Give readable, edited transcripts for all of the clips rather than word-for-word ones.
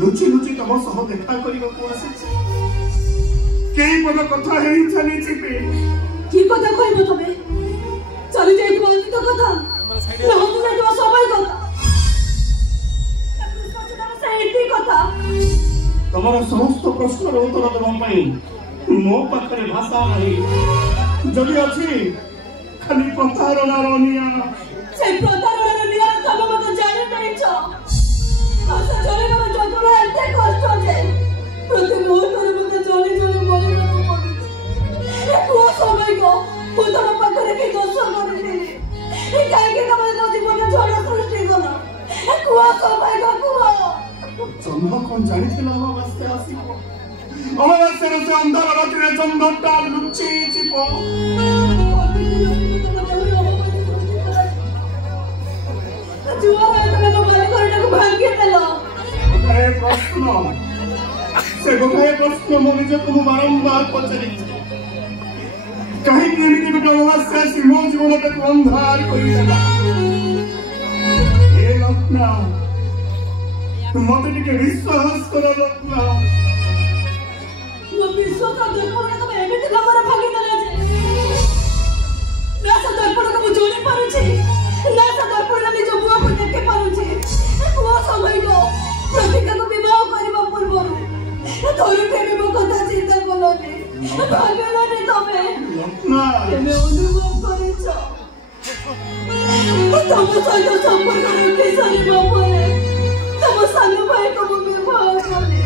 लुचि लुचि तम सह देखा करिबा को आसे केई पद कथा हेई चली छिपे की कथा कहबो तमे चली जाई कोन तो कथा न हो जाई तो समय कथा सही कथा तमर समस्त प्रश्नर उत्तर देबा पई मो पाखरे भाषा नाही जदी अछि खाली प्रतारणा रनिया से प्रतारणा रनिया तम मत जाने नै छ आशा जले मन जंतुला एते कष्ट जे प्रति मुहूर्त मत जले जले मरे न पड़े ए को समय को को तम पाखरे के दोष करनी ए काहे के तम जीवन झड़ सृष्टि गला ए को समय को जन्म कोन जानिथिला हम वास्ते आसीबो अमावास्या से अंधार रात्रि चंदटा लुचि छिपो जुआ में तो मारे करने को भाग के तलो अरे प्रश्न से गोटे प्रश्न मो निज तुम बारंबार पचरी कहीं केमिति गोटे अमावास्या से मो जीवन तक अंधार करि देला ए लक्ष्मण मते टिके विश्वास कर लक्ष्मण मो विश्वास का देखो ना तो एमिति नंबर भागी देला जे ना से दर्पण को जोड़ी पारु छी ना से दर्पण में जो मुआ को देखे पारु छी वो समय को प्रतिका को विवाह करबा पूर्व तोर के भी मो कथा चिंता कोलोनी भागला ने तमे ना तमे अनुभव करिछ तम सहित संपर्क रखे सारी बापरे तम सानो भाई को विवाह करले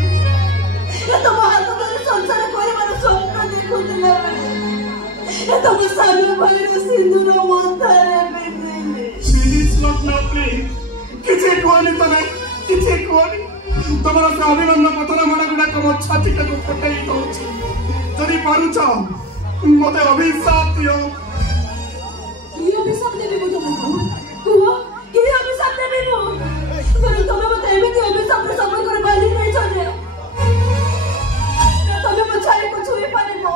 तम हाथ में संसार करबार स्वप्न देखुतला तम सानो भाई रो सिंदूर माथारे बेदेले प्लीज लक्ष्मण प्लीज किछि कोनी तमे किछि कोनी तमरा से अभिनंदन पत्र मन गुडा कम छाती के फटई दउछि जदी पारुछ मते अभिशाप दियो की अभिशाप देबे मो तुमको कुआ की अभिशाप देबे नो पर तमे मते एमिति अभिशाप रे समय कर बाली नै छजे तमे मछाई को छुई पारिबो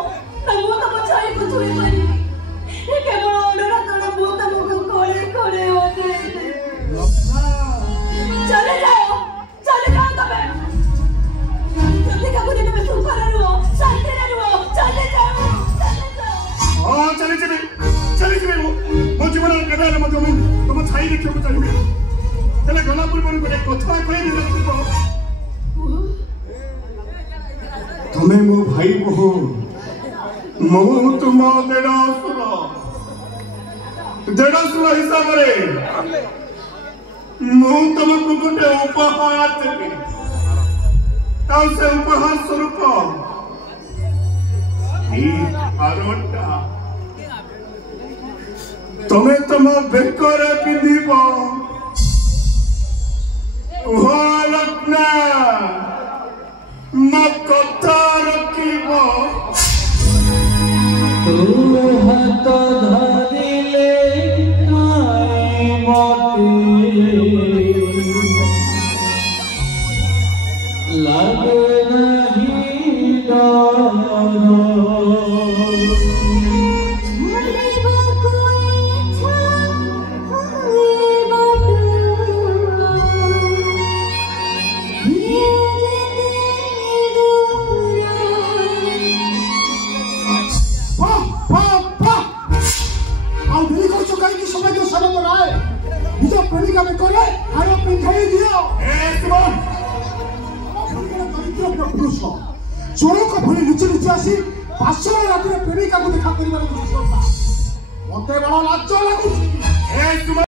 ना मो त मछाई को छुई पारि ए केवल ओडरा तोड़ा मो त मो कोले कोले होते चले जाओ तमे प्रतिका को तमे सुख रहो शांति रहो चले जाओ हां चले जेबे मो जीवन केदार म जमीन तुम छाई देखियो चाहिए तले गला पूर्व गोटे कथा कहि दिलो तमे मो भाई बहो मो तुम देड़सुर हिसाब रे मु तुमको गोटे उपहार देबी से उपहार स्वरूप आरोटा तमे तुम बेकर पिंधिब लग्न म कथा रखिब तू हाथ धरिले ଆସି ପାର୍ଶ୍ୱ ରାତିରେ ପ୍ରେମିକାକୁ ଦେଖା କରିବାର ମତେ ବଡ଼ ଲାଜ ଲାଗୁଛି।